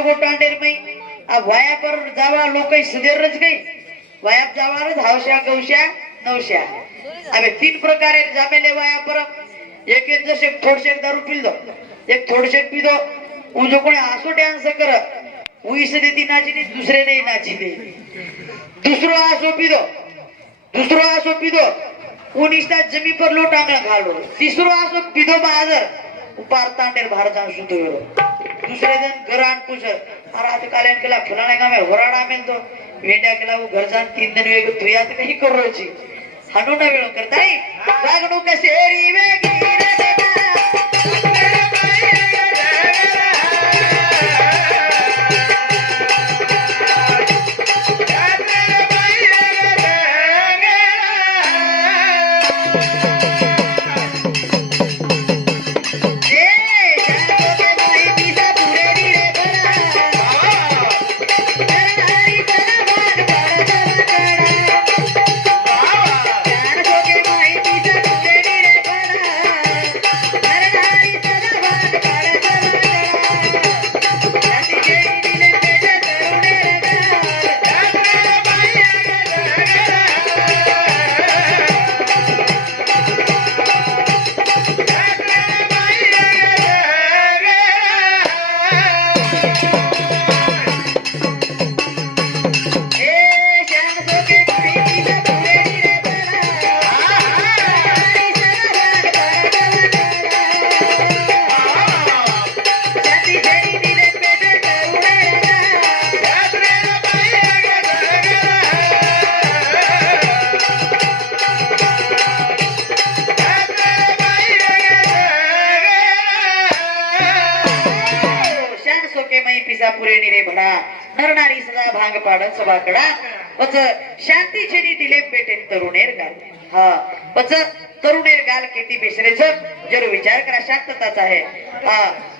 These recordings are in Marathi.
પંચગોટાંડેર મય આ વાયા પર જાવા લોકો સુધેર જ ગઈ વાયા જાવા જ હાવશા ગૌશા નવશા હવે तीन પ્રકારે જામેલે વાયા પર એક એક જશે થોડશેક દારૂ પી દો એક થોડશેક પી દો હું જો कोणी आसो डान्स कर उईस देती नाची नाही दुसरे नाही नाची दे दुसरो आसो पी दो दुसरो आसो पी दो उनिसता जमी पर लो टांगण घालो तिसरो आसो पिदो बाजार उपार तांडेर भारत जाऊन सुतो गेलो दुसरे दिन घर आण पुस अरे आता काल्यान केला फुलाने का मैं होराडा में तो वेड्या केला वो घर जान तीन दिन वेग तू यात काही करोची हाणू ना वेळ करताय जागणू कसेरी वेगी रे. सभाकडा पच शांती छेनी दिले पेटे तरुणेर गाल. हा पच तरुणेर गाल केती बेसरेच? जर विचार करा शांतताचा आहे. हा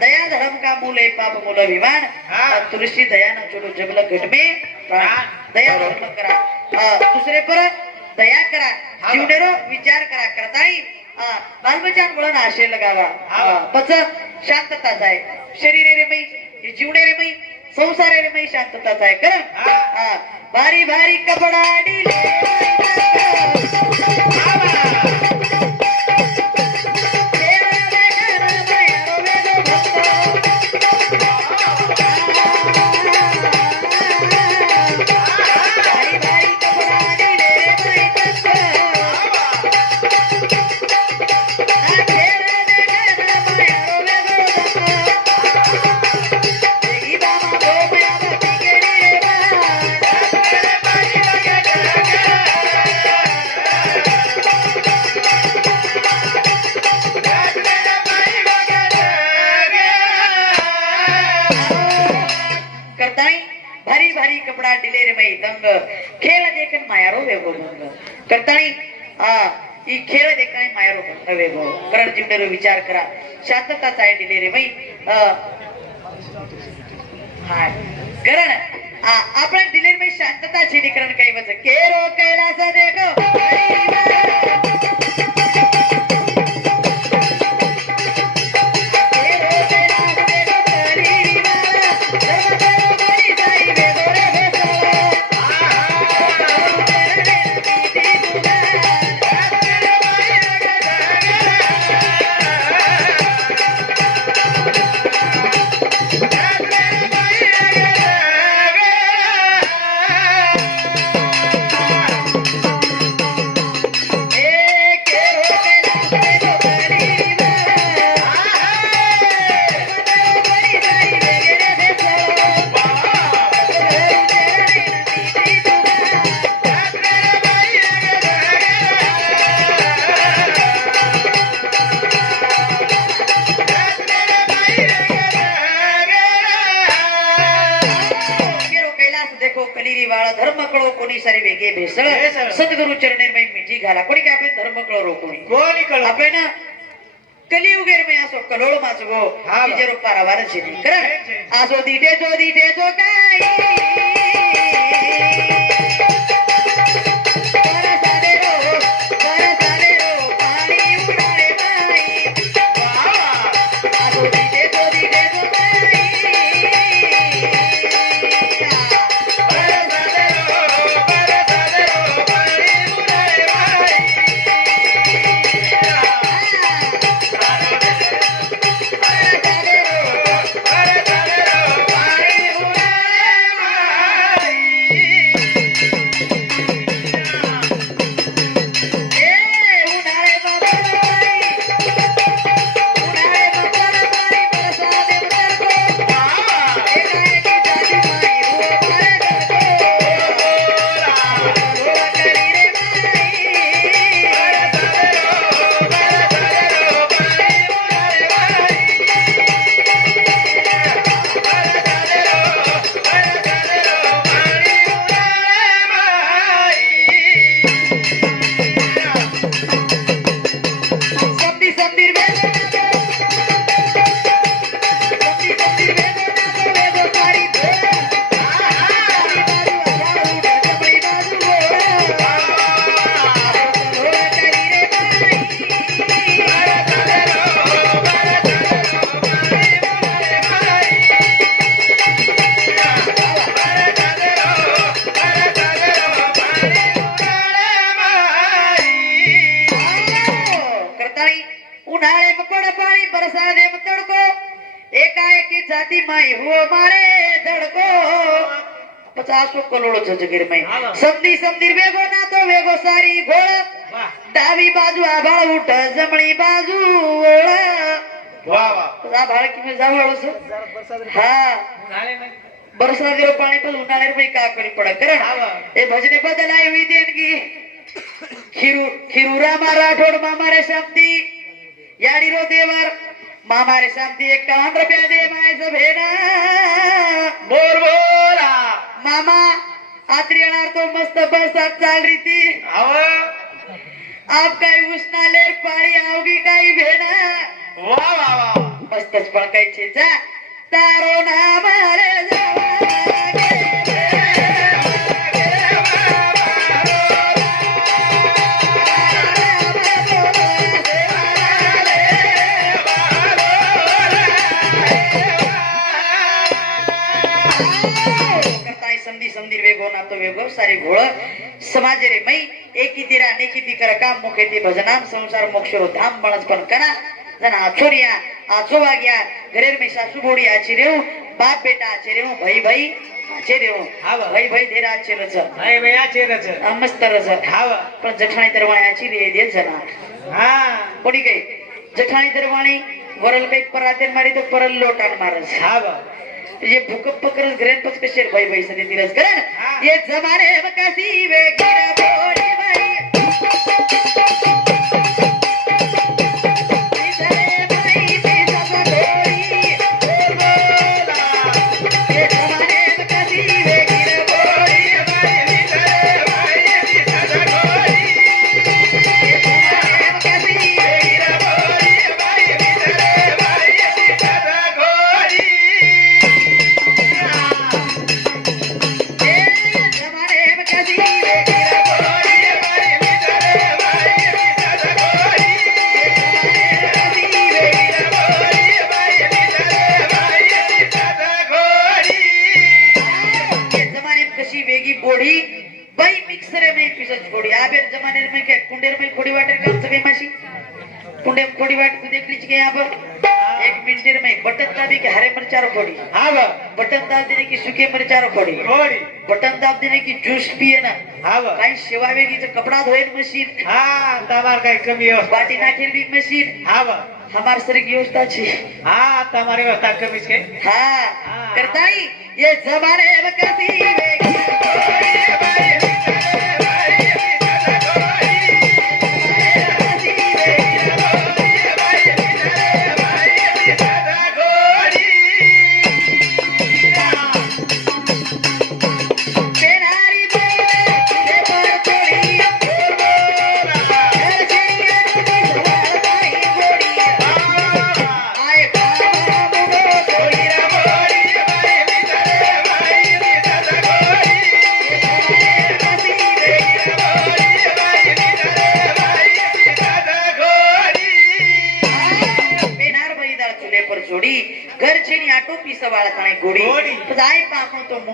दया धर्म का मूल है पाप मूल अभिमान. और तुलसी दया न चलो जबल घट में प्राण. दया धर्म करा. हा, दुसरे पर दया करा. जीवनेरो विचार करा करताई हा, बालबच्चान मुळे आशे लगावा पच शांतताच आहे. शरीरे रे मई जीवने रे मई संसारे रे शांतताच आहे का हा, भारी भारी कपडा विचार करा. शासकाचा आहे डिले रे बाई कारण आपण डिले शांतता छेनी काही म्हणजे केरो कैलास देखो. हा. तिजेरो पारावार शेती कर जय, जय. संधी संधी वेगो ना तो वेगो सारी घोळ. डावी बाजू आभाळ उठ जमळी बाजू ओळ. आभाळ किती पाणी पण उन्हाळ्या रुपये का कमी पडा कारण हे भजने बदल आहे हुई देणगी. खिरू खिरुरा मामा रे शांती. याडी रो देवर मामारे शांती. एक रुपया दे माय सब हे ना बोर बोरा मामा आत येणार तो मस्त बस चाल रीती आप काही उष्णाले पाळी आवगी काही भेणा मस्तच पळकायचे जा. तारो ना रे जा तो वेगो सारी घोळ समाज रे मै एकी तिरा नेकी ती कर काम मुखे ती भजनाम संसार मोक्षरो धाम बळच पण करा. जना आछोरिया आजोबा ग्या घरेर में सासू बोडी आची रेऊ बाप बेटा आचे रेऊ भाई भाई आचे रेऊ हा. भाई भाई धेरा आचे रज. नाही बाई आचे रच मस्त रज. हाव. पण जठाणी दरवाणी आची रे दे जना हा. कोणी काही? जठाणी दरवाणी वरल काही पराते मारी तो परल लोटान मारस. हाव. ये भूकंप करत घरेन पच कशेर भाई भाई सदी दिरस करण हा. ये जमाने में कसी वे गिरा बोडी बाई पिंजर में बटन दाबी के हरे मिर्चार फोड़ी. हाँ वह बटन दाब देने की सूखे मिर्चार फोड़ी. फोड़ी बटन दाब देने की जूस पिए ना. हाँ वह कहीं सेवा भी तो कपड़ा धोए मशीन हाँ तमार का कमी हो बाटी ना खेल भी मशीन हाँ हमार शरीर की व्यवस्था छी हाँ. तमारी व्यवस्था कमी छे हाँ करता ये जमाने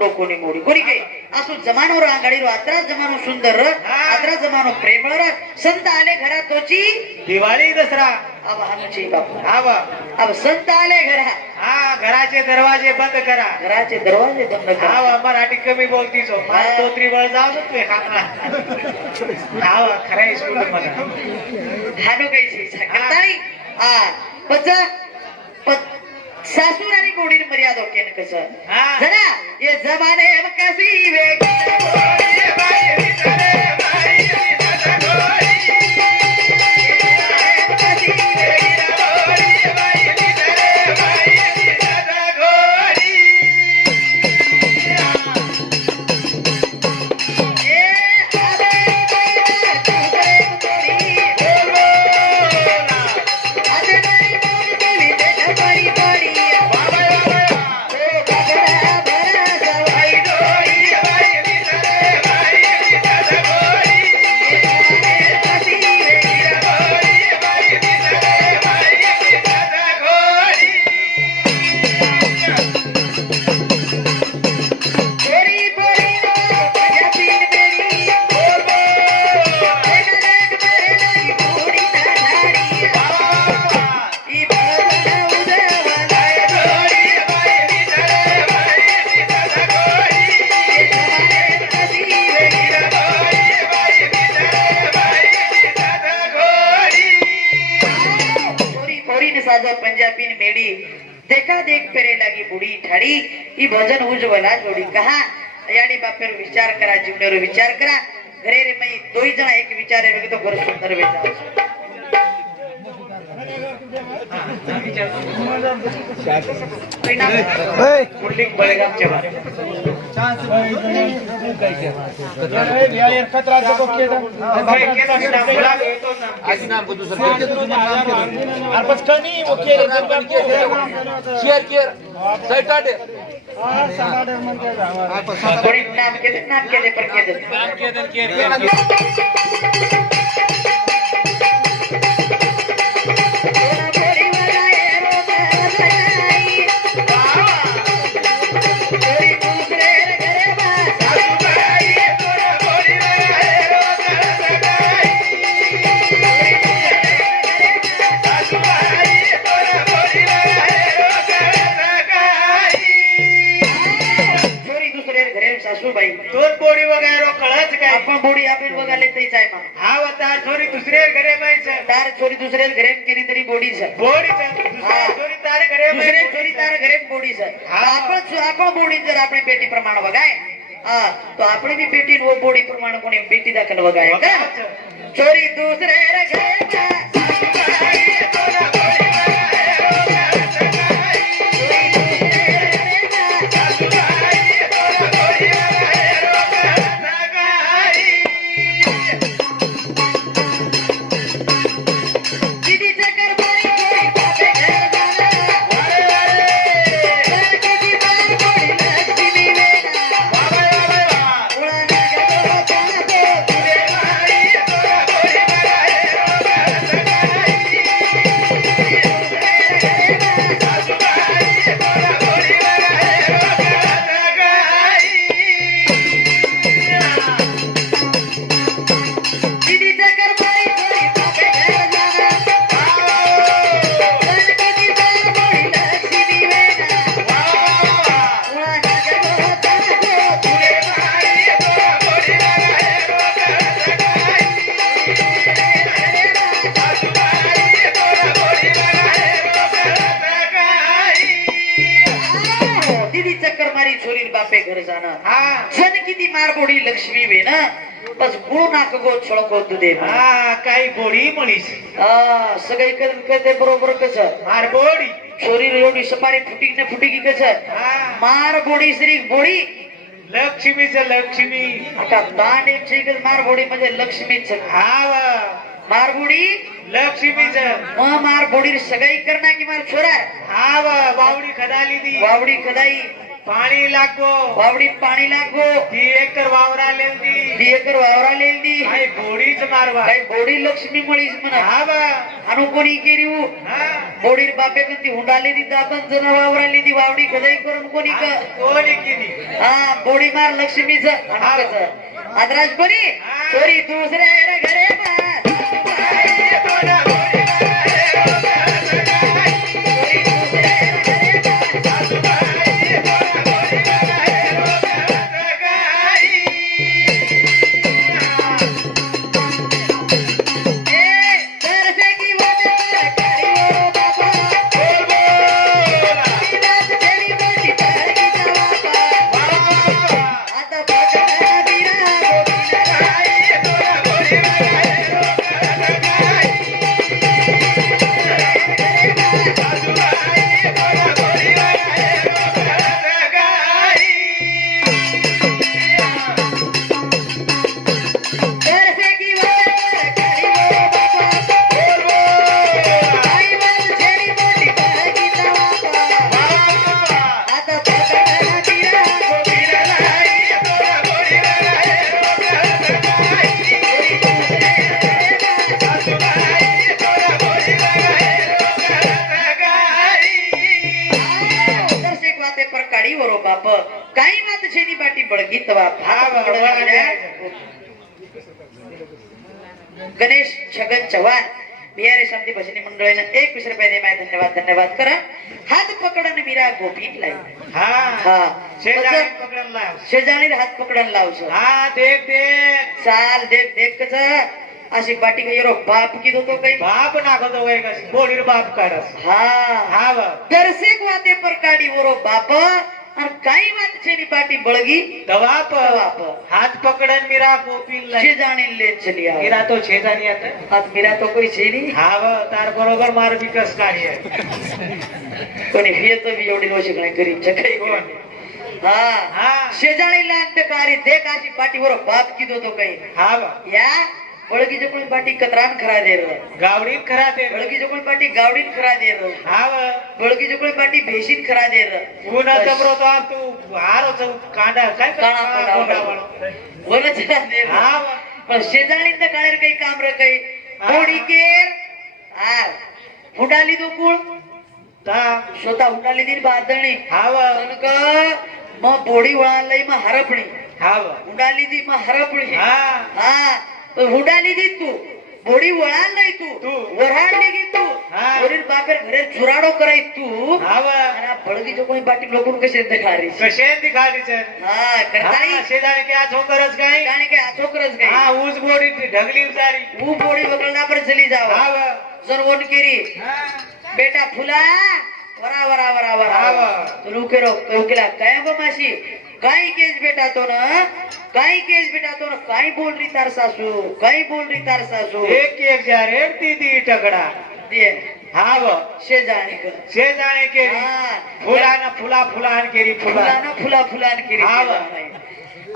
कोणी ಕೊನಿ ಮೂಡಿ ಕೊನಿಗೆ असो जमानोर आंगडीरो अत्रा जमानो सुंदर अत्रा जमानो प्रेमळ संत आले घरात तोची? दिवाळी दसरा. अब आमची संत आले घरा हा घराचे दरवाजे बंद करा. घराचे दरवाजे बंद करा. आव मराठी कमी बोलती हो. सो मला दोत्री वळ जाऊ ना तू खाना खराय स्कूल मध्ये हानो कैसी आ पच पच सासूर आणि गोडीन मर्याद ओके कसं? जरा हे जमाने कसी वेगळे? फेरे लागी बुडी ठाडी ही भजन उज्ज्वला जोडी कहा। याडी बापेर विचार करा जीवनेवर विचार करा। घरे रे मई दोई जण एक विचार आहे तो घर सुंदर वेचा कुर्लिंग बळगावच्या बाहेर. नाम केले नाम केले पण केले પ્રમાણ વગાય હા તો આપણે બી પેટી નો બોડી પ્રમાણ કોની પેટી દાખલ વગાય का ચોરી દૂસરે રે दुदे हा काही बोडी म्हणीस सगळी कधी बरोबर कस? मार बोडी छोरी एवढी सपारी फुटी न फुटी की कस? हा. मार बोडी श्री बोडी लक्ष्मीच लक्ष्मी. आता दांड शिकल मार बोडी म्हणजे लक्ष्मीच. हा वा. मार बोडी लक्ष्मीच. मग मार बोडी सगळी करना की मार छोरा हा वा, वावडी खदाली दी वावडी कदाई पाणी लागो वावडी पाणी लागो ती एकर वावरा दी दी एकर वावरा लेली काही बोडीच मारवा बोडी लक्ष्मी मळीस म्हणा हा वा. अनु कोणी केली. बोडीर बापे कंती हुंडाले दी दाबन जण वावराली दी वावडी खदाई करून कोणी क कोणी किती हा बोडी मार लक्ष्मीच आदराज कोणी रे घरे. चोरी चव्हाण. बिहारी समिती भजनी मंडळीनं एकवीस रुपये दिमाय धन्यवाद धन्यवाद करा. हात पकडन मीरा गोपी लाईन शेजारी हात पकडन लावच हा देख देख. चाल देख देख कस अशी पाठी काही बाप की होतो काही? बाप नागतो बोडीर बाप काढस. हा. हा बाप दर्शक वाते पर काढी ओरो बाप. काही वात छेनी पाटी बळगी? दवाप दवाप. हात पकडन मीरा गोपील छे जाणी ले चली आव. मीरा तो छेदानी आता. मिरा तो कोई छेनी हा व तार बरोबर मार विकस काढी कोणी फियत बी एवढी रोशी काय करी चकाई कोण? हा. हा. शेजारी लांट कारी देख अशी पाटी वरो बाप की तो काही. हा या? बळगीच्या कोणी पाटी कतरान खरा दे र गावडीत खरा ते बळगीच्या कोणी पाटी गावडीन खरा दे र हा बळगीच्या कोणी पाटी भेशीन खरा दे र पुन्हा तमरो तो आप तू हारो चौ कांडा काय कांडा. वरच दे र पण शेजारीन काळेर काही काम र काही. थोडी केर आ हुडाली तो कुळ ता स्वतः हुडाली दी बादळणी हा व कनक मग बोडी वळालय मग हरपणी हा व हुडाली दी मग हरपणी हा हा हुडाली दी तू. बोडी वळाल नाही तू. तू. वराडली गी तू. वरील बापेर घरे चुराडो कराय तू. हा व. आणि बळगीच्या कोणी बाटी लोकून कसे देखारी कशे दिखाडी सर हा करताई हा शेजारी की काय. आचोकरच हा काय. ऊस बोडी ढगली उतारी. ऊ बोडी वगळना पर चली जाव. हा व. जर वन केरी. बेटा फुला. वरा वरा वरा वरा. तुलू केरो केला काय ब काही केस बेटा तो ना काही केस बेटा तो ना काही बोल रही तार सासू? काही बोल रही तार सासू? एक एक जा रे ती टकडा हा व शेजाणी केली हा. फुलाना फुला फुलान केली फुला. फुलाना फुला फुलान केली हा वा.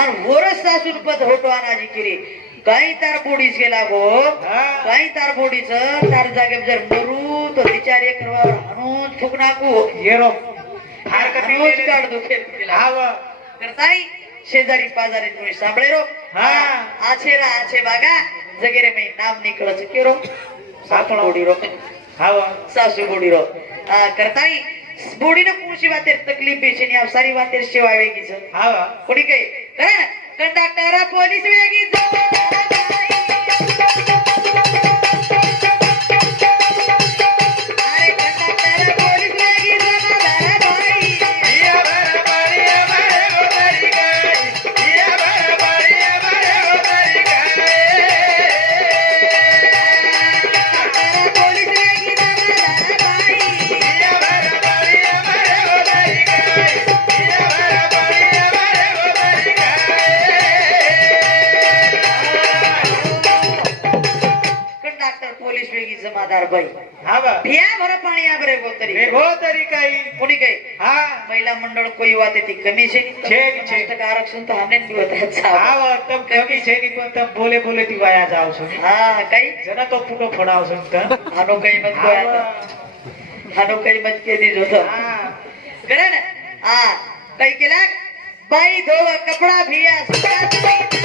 आणि वरच सासून पद होतो अनाजी केली काही तार बोडीच गेला गो. हा. काही तार बोडीच. तार जागे जर मरू तो विचार एक करवावर हाणून फुक नाकू येरो फार कधी हाणूच काढ दो करताई शेजारी पाजारी तुम्ही सांभळे रो. हा. आछे रा आछे बागा. जगेरे मी नाम निकळच केरो. सासू बोडी रो. हा सासू बोडी रो. आ, करताई बोडीनं कोणशी वातेर तकलीफ बेचेनी अवसारी वातेर शेवा वेगीच हा कोणी काही? ना कंडक्टर पोलीस वेगीच हजार बाई हा बा. या भर पाणी या बरे तरी. हो तरी काही. कोणी काही? हा. महिला मंडळ कोई वाते ती कमी छे छे. टका आरक्षण तर हमने दिवत अच्छा हा तम कमी छे नी पण तम बोले बोले ती वाया जाव सो हा काही? जना तो फुटो फोडाव सो त हानो काही मत कोया हानो काही मत के दी जो तो करे ना? हा. काही केला? बाई धोवा कपडा भिया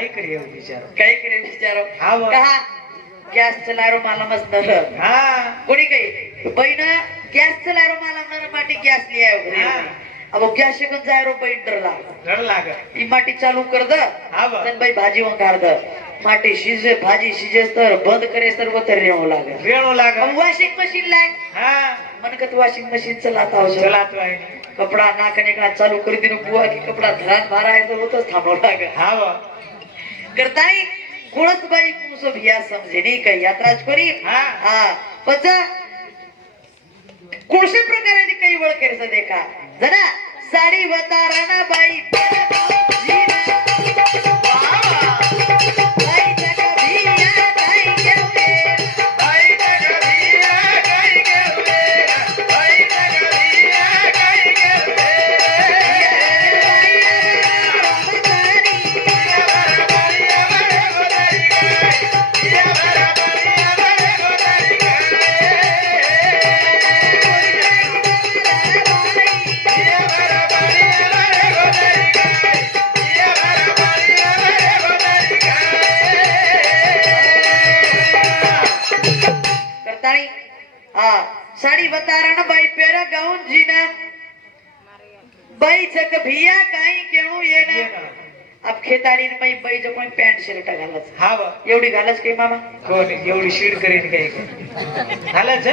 काय करे विचार. काय करे विचारो. कहा? गॅस चलारो माला मस्त हा. कोणी काही? बहिण गॅस चलारो माला मला माटी गॅस लिहाय अब गॅस शिकून जाय रो बहीण डर लाग ही माटी चालू कर द. भाजी वंकार द. माटी शिजे भाजी शिजेस तर बंद करे सर्व तर रेव लाग रेव लाग वॉशिंग मशीन लाय हा. मनकत वॉशिंग मशीन चलात कपडा नाकाने का चालू कर दिनो बुवा की कपडा धरात भारा आहे तर होतच थांबव लाग हा करताई कोणच बाई कुस भिया समजे नाही काही यात्राच करी हा. हा पच कोणत्या प्रकारे काही वळ करायचं देखा. जरा साडी वताराना बाई. बाई एवढी घालच काही मामा? हो कोण एवढी शीड करेन काही झालंच